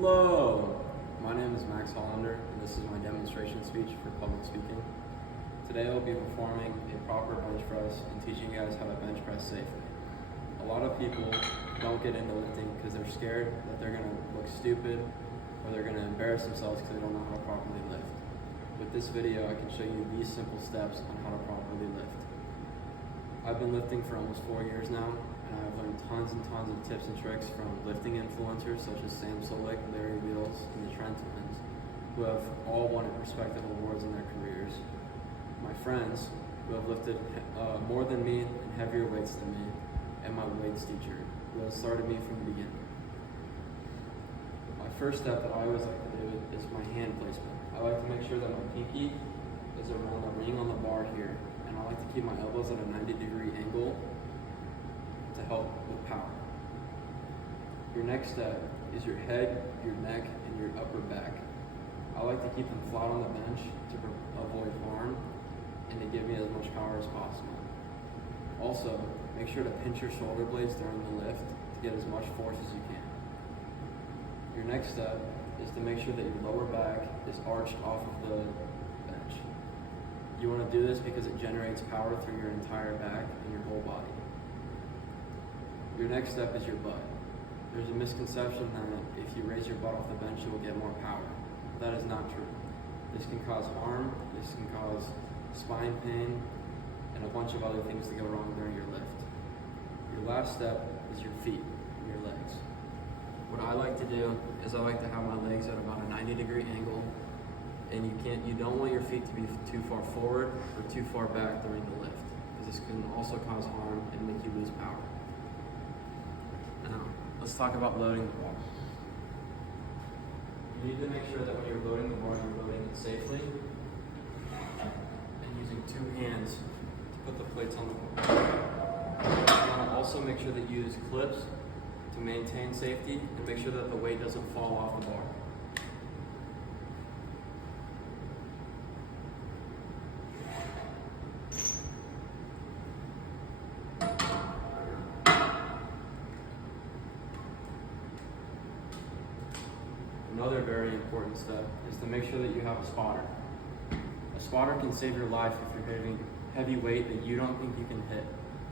Hello, my name is Max Hollander, and this is my demonstration speech for public speaking. Today I will be performing a proper bench press and teaching you guys how to bench press safely. A lot of people don't get into lifting because they're scared that they're going to look stupid or they're going to embarrass themselves because they don't know how to properly lift. With this video, I can show you these simple steps on how to properly lift. I've been lifting for almost 4 years now, and I've learned tons and tons of tips and tricks from lifting influencers such as Sam Solik, Larry Wheels, and the Trent Twins, who have all won respective awards in their careers. My friends, who have lifted more than me and heavier weights than me, and my weights teacher, who has started me from the beginning. My first step that I always like to do is my hand placement. I like to make sure that my pinky is around the ring on the bar here, and I like to keep my elbows at a 90-degree angle to help with power. Your next step is your head, your neck, and your upper back. I like to keep them flat on the bench to avoid harm and to give me as much power as possible. Also, make sure to pinch your shoulder blades during the lift to get as much force as you can. Your next step is to make sure that your lower back is arched off of the bench. You want to do this because it generates power through your entire back and your whole body. Your next step is your butt. There's a misconception that if you raise your butt off the bench, you will get more power. That is not true. This can cause harm, this can cause spine pain, and a bunch of other things to go wrong during your lift. Your last step is your feet and your legs. What I like to do is I like to have my legs at about a 90-degree angle, and you don't want your feet to be too far forward or too far back during the lift, because this can also cause harm and make you lose power. Now, let's talk about loading the bar. You need to make sure that when you're loading the bar, you're loading it safely and using two hands to put the plates on the bar. You want to also make sure that you use clips to maintain safety and make sure that the weight doesn't fall off the bar. Another very important step is to make sure that you have a spotter. A spotter can save your life if you're hitting heavy weight that you don't think you can hit,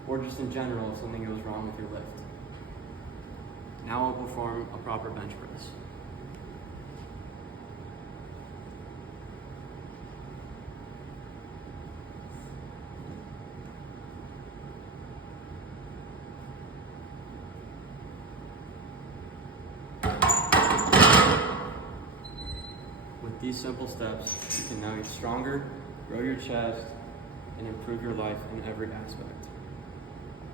or just in general if something goes wrong with your lift. Now I'll perform a proper bench press. With these simple steps, you can now get stronger, grow your chest, and improve your life in every aspect.